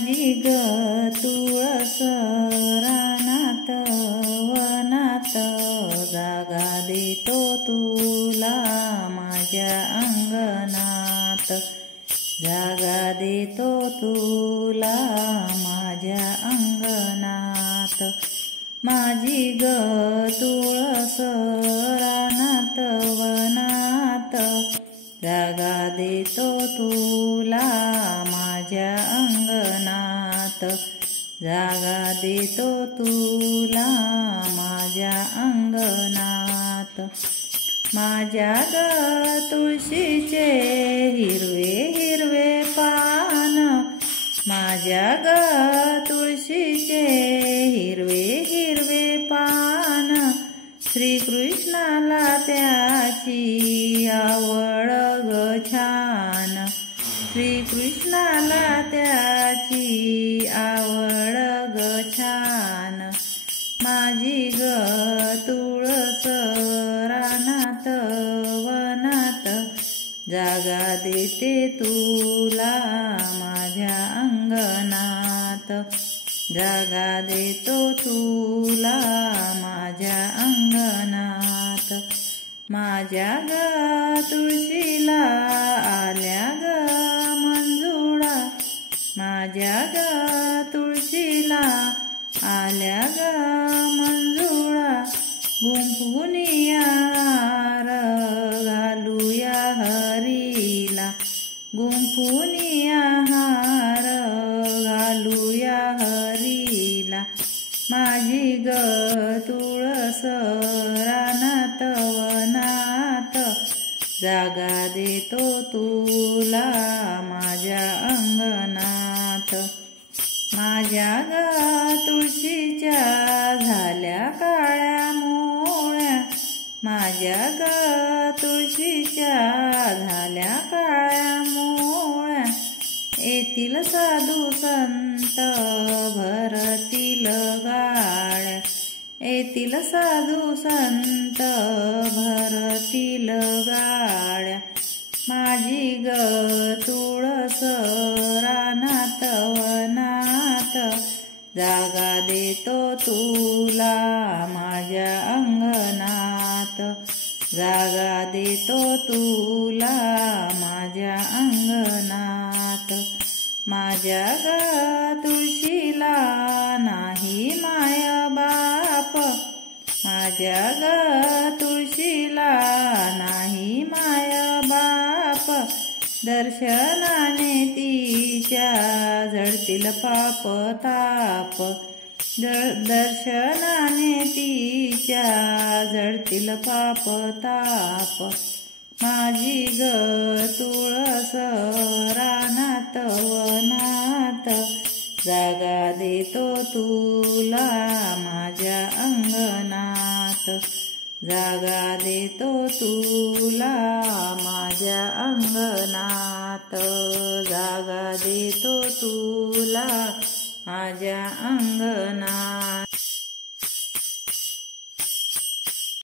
माझी ग तुळस रानात वनात जागा देतो तुला माझ्या अंगणात, जागा देतो तुला माझ्या अंगणात। माझी ग तुळस रानात वनात जागा देतो तुला माझ्या अंगणात, जागा देतो तुला माझ्या अंगणात। माझ्या ग तुळशीचे हिरवे हिरवे पान, माझ्या ग तुळशीचे हिरवे हिरवे पान, श्रीकृष्णाला त्याची आवड ग छान, श्रीकृष्णाला त्याची आवड ग छान। माझी ग तुळस रानात वनात जागा देते तुला माझ्या अंगणात, जागा देतो तुला माझ्या अंगणात। माझ्या ग तुळशीला आल्या ग मंजुळा, माझ्या ग तुळशीला आल्या ग मंजुळा, गुंफुनिया हार घालूया हरीला, गुंफुनिया हार घालूया हरीला। माझी ग तुळस रानात वनात जागा देतो तुला माझ्या अंगणात। माझ्या ग तुळशीच्या झाल्या काळ्या मोळ्या, माझ्या ग तुळशीच्या झाल्या काळ्या मोळ्या, येतील साधू संत भरतील गाड्या, येतील साधू संत भरतील गाड्या। माझी ग तुळस रानात वनात जागा देतो तुला माझ्या अंगणात, जागा देतो तुला माझ्या अंगणात। माझ्या ग तुळशीला नाही माय बाप, माझ्या ग तुळशीला नाही माय बाप, दर्शनाने तिच्या जळतील पाप ताप, दर्शनाने तिच्या जळतील पाप ताप। माझी ग तुळस रानात वनात जागा देतो तुला माझ्या अंगणात, जागा देतो तुला माझ्या अंगणात, जागा देतो तुला माझ्या अंगणात।